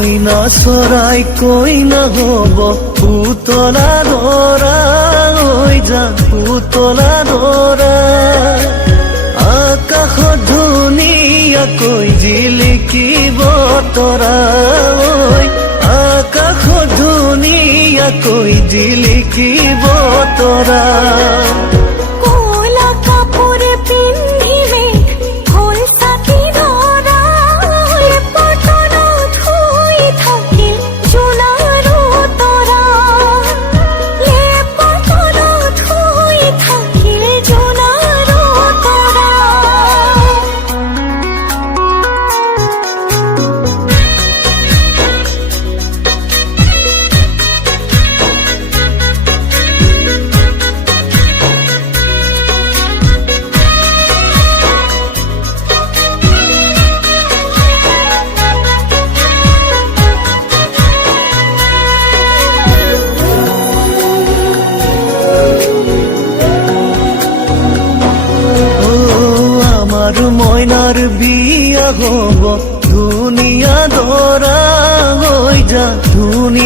মইনা চৰাই কইনা হব পুতলা দৰা হৈ যা পুতলা দৰা আকাশত ধুনীয়াকৈ জিলিকিব তৰা ঐ আকাশত ধুনীয়াকৈ জিলিকিব তৰা মইনার বিয়া হব ধুনিয়া দৰা হৈ যা ধুনিয়া